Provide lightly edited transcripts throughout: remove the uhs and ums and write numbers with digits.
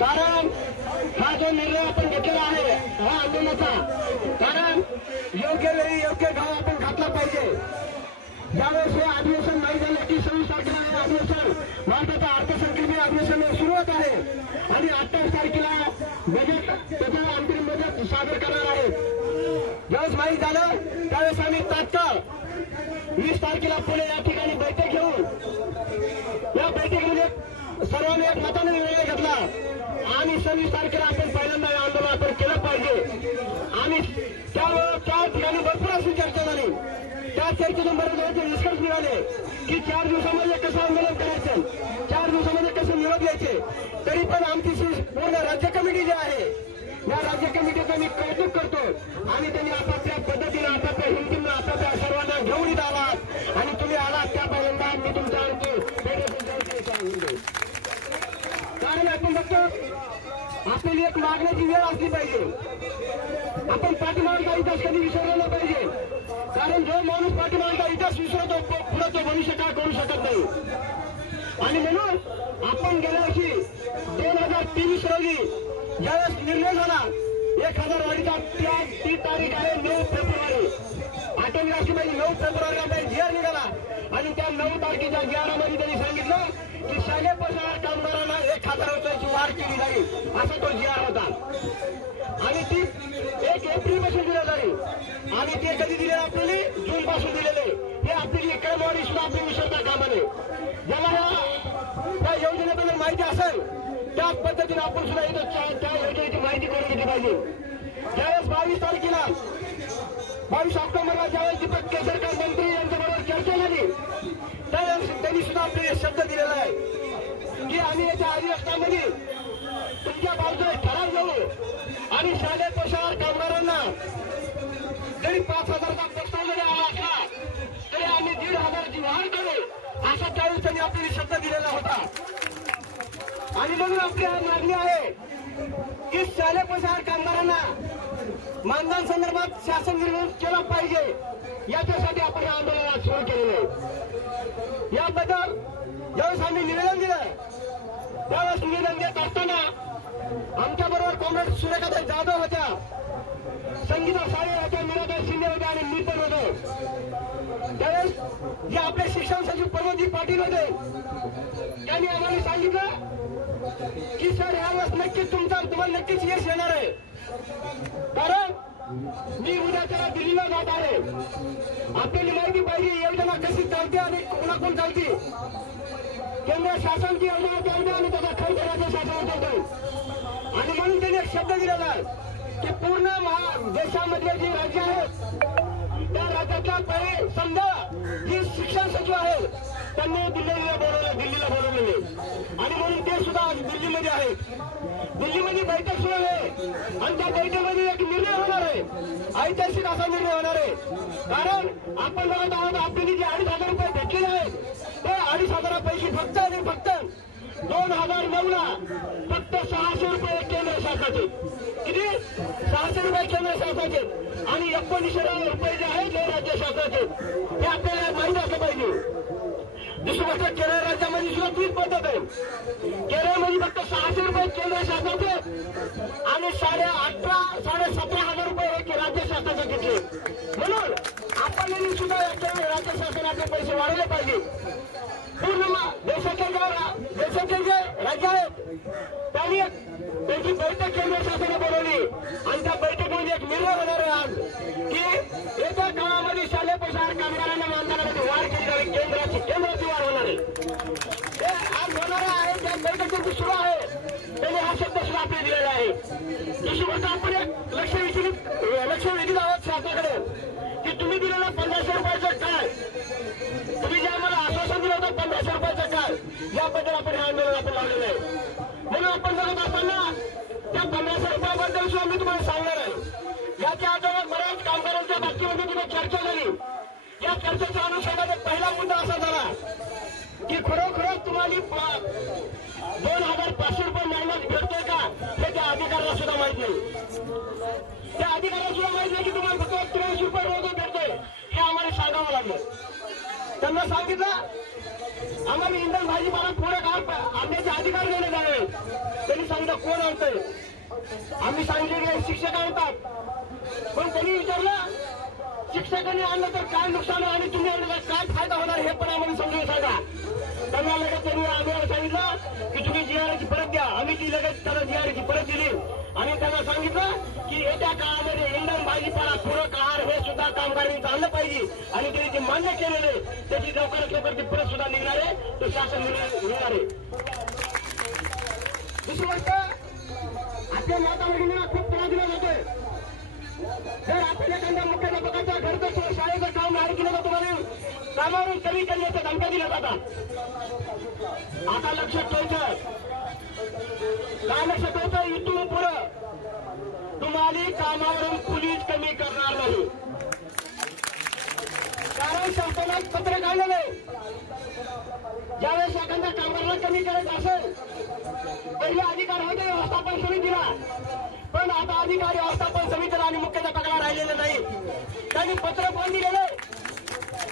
कारण हा जो निर्णय आपण घेतलेला आहे हा आंदोलनाचा, कारण योग्य वेळी योग्य गाव आपण घातला पाहिजे. ज्यावेळेस हे अधिवेशन नाही झालं की 26 तारखेला हे अधिवेशन भारताचा अर्थसंकल्पीय अधिवेशन सुरुवात आहे आणि 28 तारखेला बजेट त्याचं अंतिम बजेट सादर करणार आहे. ज्यावेळेस माहीत झालं त्यावेळेस आम्ही तात्काळ 20 तारखेला पुणे या ठिकाणी बैठक घेऊन या बैठकीमध्ये सर्वांनी एक मताने निर्णय घेतला आणि 26 तारखेला आपण पहिल्यांदा हे आंदोलन आपण केलं पाहिजे. आणि त्या ठिकाणी भरपूर अशी चर्चा झाली. त्या चर्चेतून बरेच निष्कर्ष मिळाले की 4 दिवसामध्ये कसं आंदोलन करायचं, 4 दिवसामध्ये कसं निरोप द्यायचे. तरी पण आमची पूर्ण राज्य कमिटी जी आहे या राज्य कमिटीचं मी कौतुक करतो आणि त्यांनी आपापल्या पद्धतीनं आपापल्या हिमतीनं आपापल्या सर्वांना घेऊन इथं आलात आणि तुम्ही आलात त्या पहिल्यांदा मी तुमच्या आणखी कारण आपण बघतो आपली एक मागण्याची वेळ असली पाहिजे. आपण पाठीमागचा इतिहास कधी विसरला पाहिजे. कारण जो माणूस पाठीमागचा इतिहास विसरतो पुढे तो भविष्य काय करू शकत नाही. आणि म्हणून आपण गेल्या वर्षी 2023 रोजी ज्यावेळेस निर्णय झाला 1000 वाढीचा ती तारीख आहे 9 फेब्रुवारी. आठवणी असली पाहिजे 9 फेब्रुवारीला आपला GR निघाला आणि त्या 9 तारखेच्या GR मध्ये त्यांनी सांगितलं की शालेय पगार कामगारांना 1000 रुपयाची वाढ केली जाईल असा तो GR होता. आणि ती 1 एप्रिल पासून दिली जाईल आणि ते कधी दिले आपल्याला जून पासून दिलेले. हे आपली क्रमवारी सुद्धा आपली विसरता कामा नये. ज्याला त्या योजनेबद्दल माहिती असेल त्या पद्धतीने आपण सुद्धा इथं त्या योजनेची माहिती करून घेतली पाहिजे. ज्यावेळेस 22 तारखेला 22 ऑक्टोबरला ज्यावेळेस दीपक केसरकर मंत्री यांच्याबरोबर चर्चा झाली त्यावेळेस त्यांनी सुद्धा आपले शब्द दिलेला आहे की आम्ही याच्या अधिवेशनामध्ये तुमच्या बाजूने ठराव घेऊ आणि शालेय पोशाख कामगारांना जरी 5000चा प्रस्ताव जरी आला असला तरी आम्ही 1500ची वाढ करू असा त्यावेळेस त्यांनी आपल्याला शब्द दिलेला होता. आणि म्हणून आपली मागणी आहे की शालेय पोशाख कामगारांना मानधन संदर्भात शासन निर्णय केला पाहिजे. याच्यासाठी आपण हे आंदोलन सुरू केलेलं आहे. याबद्दल ज्यावेळेस आम्ही निवेदन दिलं त्यावेळेस निवेदन देत असताना आमच्या बरोबर कॉम्रेड सुरेखाताई जाधव होत्या, संगीता साळे होत्या, मीराताई शिंदे होत्या आणि मी पण होतो. त्यावेळेस जे आपले शिक्षण सचिव प्रमोदजी पाटील होते त्यांनी आम्हाला सांगितलं की सर यावेळेस नक्कीच तुम्हाला नक्कीच यश येणार आहे. कारण मी उद्याच्या दिल्लीला जात आहे. आपल्याला माहिती पाहिजे योजना कशी चालते आणि कोणाकोण चालते. केंद्र शासनची योजना चालते आणि त्याचा खर्च राज्य शासनाचा होतो. आणि म्हणून त्यांनी एक शब्द दिलेला आहे की पूर्ण देशामधले जे राज्य आहेत त्या राज्यातल्या पहिले समजा जे शिक्षण सचिव आहेत त्यांनी दिल्लीला बोलवलेले आणि म्हणून ते सुद्धा आज दिल्लीमध्ये आहेत. दिल्लीमध्ये बैठक सुरू आहे आणि त्या बैठकीमध्ये एक निर्णय होणार आहे, ऐतिहासिक असा निर्णय होणार आहे. कारण आपण बघत आहोत आपल्याला जे 2,500 रुपये भेटलेले आहेत ते 2,500पैकी फक्त आणि फक्त 2009ला फक्त 600 रुपये केंद्र शासनाचे. किती? 600 रुपये केंद्र शासनाचे आणि 1900 रुपये जे आहेत हे राज्य शासनाचे. हे आपल्याला माहिती असलं पाहिजे. दुसरी गोष्ट केरळ राज्यामध्ये सुद्धा तीच पद्धत आहे. केरळमध्ये फक्त 600 रुपये केंद्र शासनाचे आणि 17,500 रुपये हे राज्य शासनाचे घेतले. म्हणून आपण सुद्धा राज्य शासनाचे पैसे वाढवले पाहिजे. पूर्ण देशाचे जे राज्य आहेत त्यांनी त्याची बैठक केंद्र शासनाने बोलवली आणि त्या बैठकीमध्ये एक निर्णय होणार आहे आज की येत्या काळामध्ये शालेय पोशाख कामगारांना मानधनाची वाढ केली जाईल. केंद्राची वाढ होणार आहे. हे आज होणार आहे. त्या बैठकीची सुरू आहे त्यांनी हा शब्द सुद्धा आपल्याला दिलेला आहे. दुसरी गोष्ट आपण एक लक्ष वेधीत आहोत शासनाकडे की तुम्ही दिलेला 1500 रुपयाचं काय, तुम्ही जे आम्हाला आश्वासन दिलं होतं 1500 रुपयाचं काय, याबद्दल आपण हे आंदोलन आपण लावलेलं आहे. म्हणून आपण बघत असताना त्या 1500 रुपयाबद्दल सुद्धा मी तुम्हाला सांगणार आहे. याच्या अगोदर बऱ्याच कामगारांच्या बाबतीमध्ये तिथे चर्चा झाली. या चर्चेच्या अनुषंगाने पहिला मुद्दा असा झाला की खरोखरच तुम्हाला 2,500 रुपये महिन्यात भेटतोय का हे त्या अधिकाऱ्याला सुद्धा माहित नाही. त्या अधिकाऱ्याला सुद्धा माहित नाही की तुम्हाला फक्त 83 रुपये रोज भेटतोय हे आम्हाला सांगावं लागलं. त्यांना सांगितलं आम्हाला इंधन भाजीपाला पुढे आणण्याचे अधिकार देण्यात आले. त्यांनी सांगितलं कोण आणतंय? आम्ही सांगितले की शिक्षक आणतात, पण त्यांनी विचारलं शिक्षकांनी आणलं तर काय नुकसान आहे आणि तुम्ही आणलं तर काय फायदा होणार हे पण आम्हाला समजून सांगा. त्यांना लगेच त्यांनी आम्हाला सांगितलं की तुम्ही जीआरची परत द्या. आम्ही ती लगेच त्याला जीआरची परत दिली आणि त्यांना सांगितलं की येत्या काळामध्ये इंधन, भाजीपाला, पूरक आहार हे सुद्धा कामगारांनी आणलं पाहिजे आणि त्यांनी जे मान्य केलेले त्याची लवकरात लवकर ती परत सुद्धा निघणार आहे, तो शासन मिळणार आहे. दुसरी गोष्ट, आपल्या माता भगिनींना खूप त्रास दिला जातोय. जर आपण एखाद्या मुख्याध्यापकाच्या घरचं शाळेचं काम नाही केलं तर तुम्हाला कामावरून कमी करण्याच्या धमक्या दिल्या जातात. आता लक्षात ठेवायचं, काय लक्षात ठेवायचं, इथून पुढं तुम्हाला कामावरून पोलीस कमी करणार नाही. कारण शासनात पत्रक आलेलं आहे, ज्यावेळेस एखाद्या कामगाराला कमी करायचं असेल पहिले अधिकार होते व्यवस्थापन समितीला, पण आता अधिकारी व्यवस्थापन समितीला आणि मुख्याध्यापकाला राहिलेले नाही. त्यांनी पत्र पण दिलेले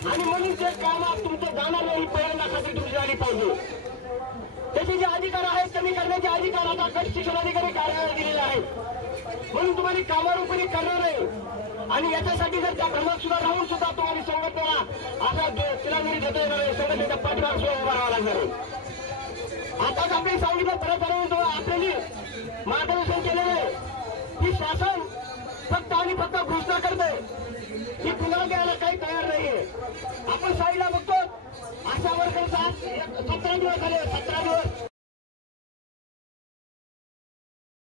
आणि म्हणून ते काम तुमचं जाणार नाही, पहिल्यांदा खात्री तुमची झाली पाहिजे. त्याचे जे अधिकार आहेत कमी करण्याचे अधिकार आता गट शिक्षण अधिकारी कार्यालयात दिलेले आहेत, म्हणून तुम्हाला कामावर कोणी करणार नाही. आणि याच्यासाठी जर त्या भ्रमात सुद्धा राहून सुद्धा तुम्हाला संघटनेला असा तिला जरी देता येणार आहे, संघटनेच्या पाठीमाग सुद्धा उभा राहावं लागणार आहे. आताच आपण सांगितलं परत आपल्याला मार्गदर्शन केलेलं आहे की शासन फक्त आणि फक्त घोषणा करते, ही पुन्हा द्यायला काही तयार नाहीये. आपण साईडला बघतो, आशा वर्कर 17 दिवस झाले, 17 दिवस